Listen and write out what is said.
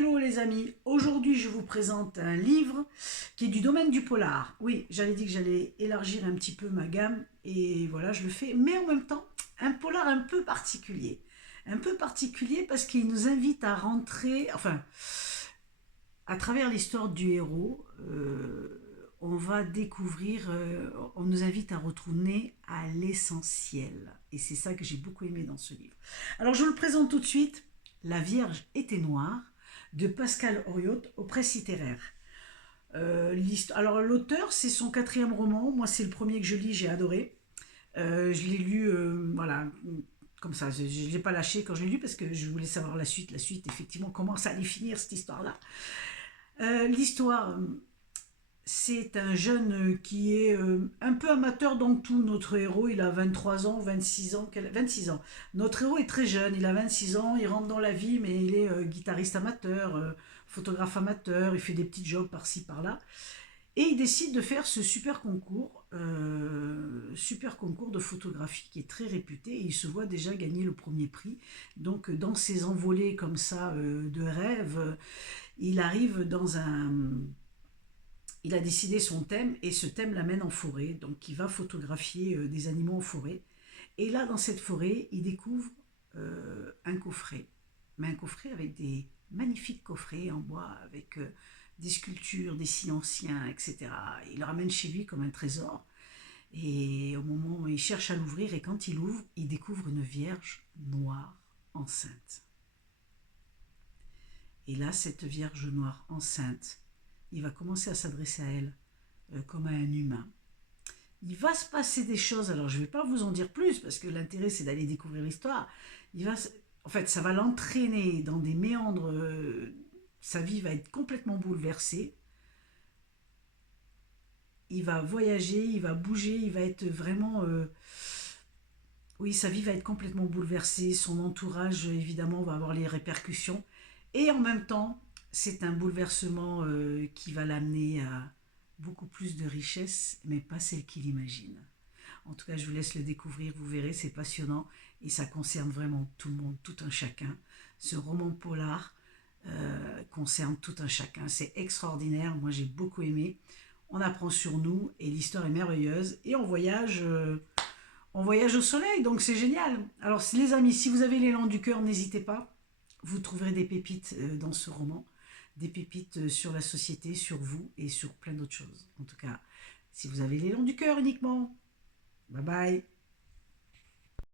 Hello les amis, aujourd'hui je vous présente un livre qui est du domaine du polar. Oui, j'avais dit que j'allais élargir un petit peu ma gamme et voilà, je le fais, mais en même temps, un polar un peu particulier. Un peu particulier parce qu'il nous invite à rentrer, enfin, à travers l'histoire du héros, on va découvrir, on nous invite à retourner à l'essentiel. Et c'est ça que j'ai beaucoup aimé dans ce livre. Alors je vous le présente tout de suite, La Vierge était noire, de Pascal Oriot aux presses littéraires. Alors l'auteur, c'est son quatrième roman, moi c'est le premier que je lis, j'ai adoré. Je l'ai lu, voilà, comme ça, je ne l'ai pas lâché quand je l'ai lu parce que je voulais savoir la suite, effectivement, comment ça allait finir cette histoire-là. L'histoire, c'est un jeune qui est un peu amateur dans tout. Notre héros, il a 23 ans, 26 ans, 26 ans. Notre héros est très jeune, il a 26 ans, il rentre dans la vie, mais il est guitariste amateur, photographe amateur, il fait des petits jobs par-ci, par-là. Et il décide de faire ce super concours de photographie qui est très réputé et il se voit déjà gagner le premier prix. Donc dans ses envolées comme ça de rêve, il arrive dans un... Il a décidé son thème et ce thème l'amène en forêt. Donc il va photographier des animaux en forêt. Et là dans cette forêt, il découvre un coffret. Mais un coffret avec des magnifiques coffrets en bois avec des sculptures, des signes anciens, etc. Il le ramène chez lui comme un trésor. Et au moment où il cherche à l'ouvrir, et quand il ouvre, il découvre une vierge noire enceinte. Et là, cette vierge noire enceinte, il va commencer à s'adresser à elle comme à un humain. Il va se passer des choses, alors je ne vais pas vous en dire plus, parce que l'intérêt c'est d'aller découvrir l'histoire. En fait, ça va l'entraîner dans des méandres, sa vie va être complètement bouleversée. Il va voyager, il va bouger, il va être vraiment... oui, sa vie va être complètement bouleversée, son entourage évidemment va avoir les répercussions. Et en même temps, c'est un bouleversement qui va l'amener à beaucoup plus de richesse, mais pas celle qu'il imagine. En tout cas, je vous laisse le découvrir, vous verrez, c'est passionnant et ça concerne vraiment tout le monde, tout un chacun. Ce roman polar concerne tout un chacun, c'est extraordinaire, moi j'ai beaucoup aimé. On apprend sur nous et l'histoire est merveilleuse et on voyage au soleil, donc c'est génial. Alors les amis, si vous avez l'élan du cœur, n'hésitez pas, vous trouverez des pépites dans ce roman, des pépites sur la société, sur vous et sur plein d'autres choses. En tout cas, si vous avez l'élan du cœur uniquement. Bye bye.